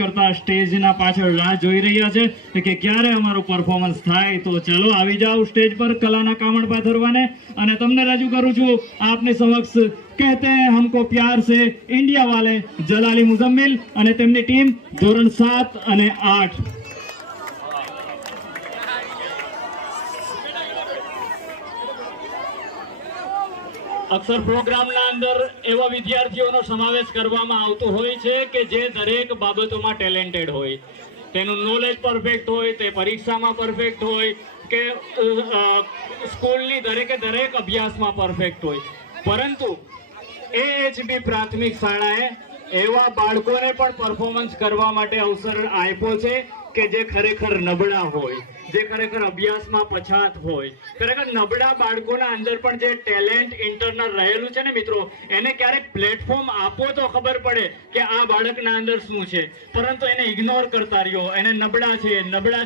કરતા સ્ટેજના પાછળ રાહ જોઈ રહ્યા છે કે ક્યારે અમારું પરફોર્મન્સ થાય। તો ચલો આવી જાઓ સ્ટેજ પર કલાના કામણ પાથરવાને અને તમને રજૂ કરું છું આપની સમક્ષ कहते हैं हमको प्यार से इंडिया वाले जलाली मुजम्मिल અને તેમની ટીમ ધોરણ 7 અને 8। અક્ષર પ્રોગ્રામના અંદર એવા વિદ્યાર્થીઓનો સમાવેશ કરવામાં આવતો હોય છે કે જે દરેક બાબતોમાં ટેલેન્ટેડ હોય, તેનું નોલેજ પરફેક્ટ હોય, તે પરીક્ષામાં પરફેક્ટ હોય કે સ્કૂલની દરેક અભ્યાસમાં પરફેક્ટ હોય, પરંતુ એએચબી પ્રાથમિક શાળાએ એવા બાળકોને પણ પરફોર્મન્સ કરવા માટે અવસર આપ્યો છે કે જે ખરેખર નબળા હોય, જે ખરેખર અભ્યાસમાં પછાત હોય, ખરેખર નબળા બાળકોના અંદર પણ જે ટેલેન્ટ ઇન્ટરનલ રહેલું છે ને મિત્રો, એને ક્યારેક પ્લેટફોર્મ આપો તો ખબર પડે કે આ બાળકના અંદર શું છે, પરંતુ એને ઇગ્નોર કરતા રહ્યો, એને નબળા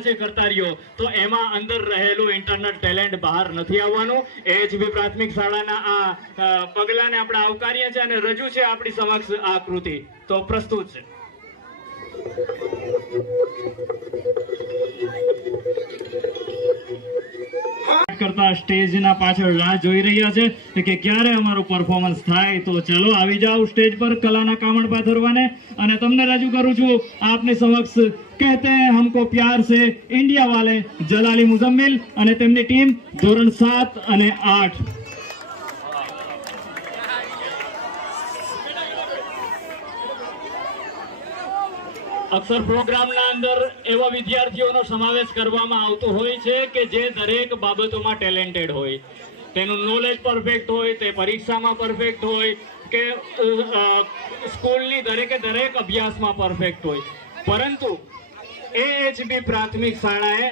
છે કરતા રહ્યો, તો એમાં અંદર રહેલું ઇન્ટરનલ ટેલેન્ટ બહાર નથી આવવાનું। એએચબી પ્રાથમિક શાળાના આ પગલાને આપણે આવકારીએ છીએ અને રજૂ છે આપણી સમક્ષ આ કૃતિ, તો પ્રસ્તુત છે। કરતા સ્ટેજના પાછળ રાહ જોઈ રહ્યા છે કે ક્યારે અમારું પરફોર્મન્સ થાય। તો ચલો આવી જાઓ સ્ટેજ પર કલાના કામણ પાથરવાને અને તમને રજૂ કરું છું આપની સમક્ષ कहते हैं हमको प्यार से इंडिया वाले जलाली मुजम्मिल અને તેમની ટીમ ધોરણ 7 અને 8। અક્ષર પ્રોગ્રામના અંદર એવા વિદ્યાર્થીઓનો સમાવેશ કરવામાં આવતો હોય છે કે જે દરેક બાબતોમાં ટેલેન્ટેડ હોય, તેનું નોલેજ પરફેક્ટ હોય, તે પરીક્ષામાં પરફેક્ટ હોય કે સ્કૂલની દરેક અભ્યાસમાં પરફેક્ટ હોય, પરંતુ એએચબી પ્રાથમિક શાળાએ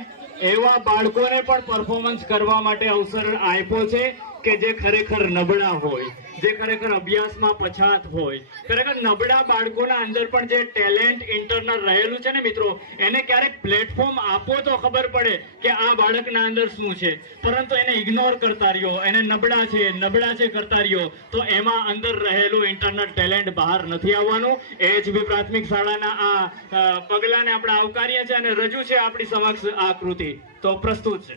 એવા બાળકોને પણ પરફોર્મન્સ કરવા માટે અવસર આપ્યો છે કે જે ખરેખર નબળા હોય, જે ખરેખર અભ્યાસમાં પછાત હોય, ખરેખર નબળા બાળકોના અંદર પણ જે ટેલેન્ટ ઇન્ટરનલ રહેલું છે ને મિત્રો, એને ક્યારેક પ્લેટફોર્મ આપો તો ખબર પડે કે આ બાળકના અંદર શું છે, પરંતુ એને ઇગ્નોર કરતા રહ્યો, એને નબળા છે કરતા રહ્યો, તો એમાં અંદર રહેલું ઇન્ટરનલ ટેલેન્ટ બહાર નથી આવવાનું। એએચબી પ્રાથમિક શાળાના આ પગલાને આપણે આવકારીએ છીએ અને રજૂ છે આપણી સમક્ષ આ કૃતિ, તો પ્રસ્તુત છે।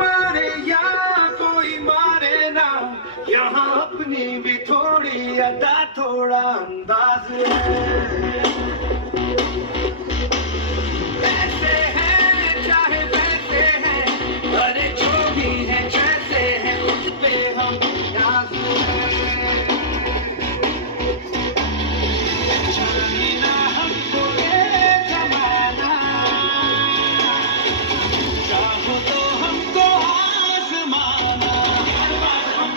मारे या कोई मारे ना, यहाँ अपनी भी थोड़ी अदा थोड़ा अंदाज है, ऐसे हैं चाहे वैसे हैं, अरे जो भी है जैसे हैं उस पे हम नाज है, हमको ये जमाना, चाहो तो हमको आज़माना, हम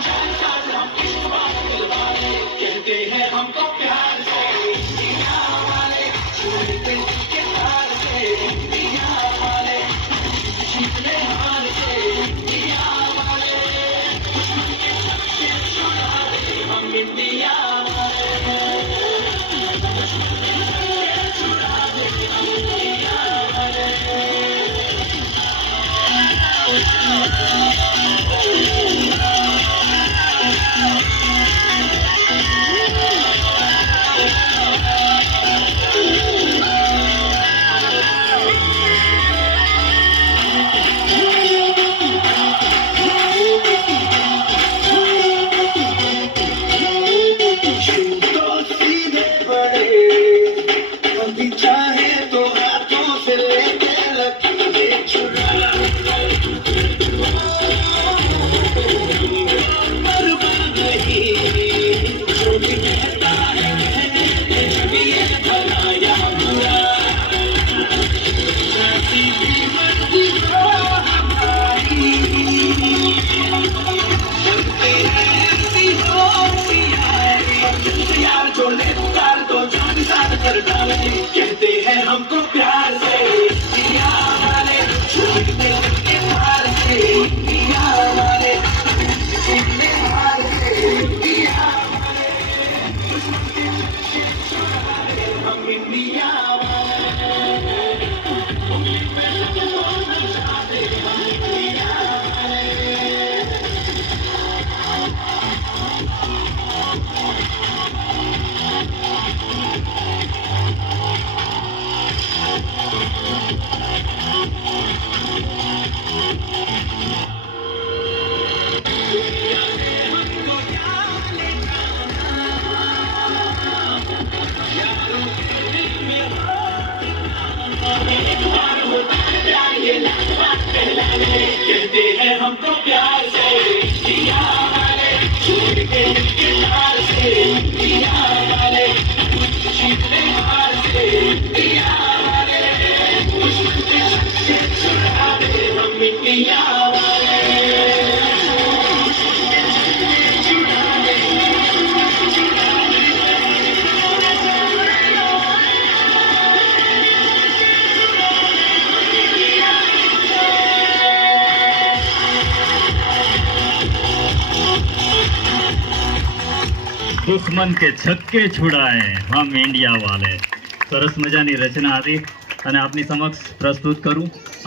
कहते हैं हमको प्यार से छोड़ के के तार से दिया वाले जीतने हार से दिया वाले दुश्मन के छक्के छुड़ा दे हम इंडिया वाले દુશ્મન કે છક્કે છુડાએ હમ ઇન્ડિયા વાલે. સરસ મજાની રચના હતી અને આપની સમક્ષ પ્રસ્તુત કરું.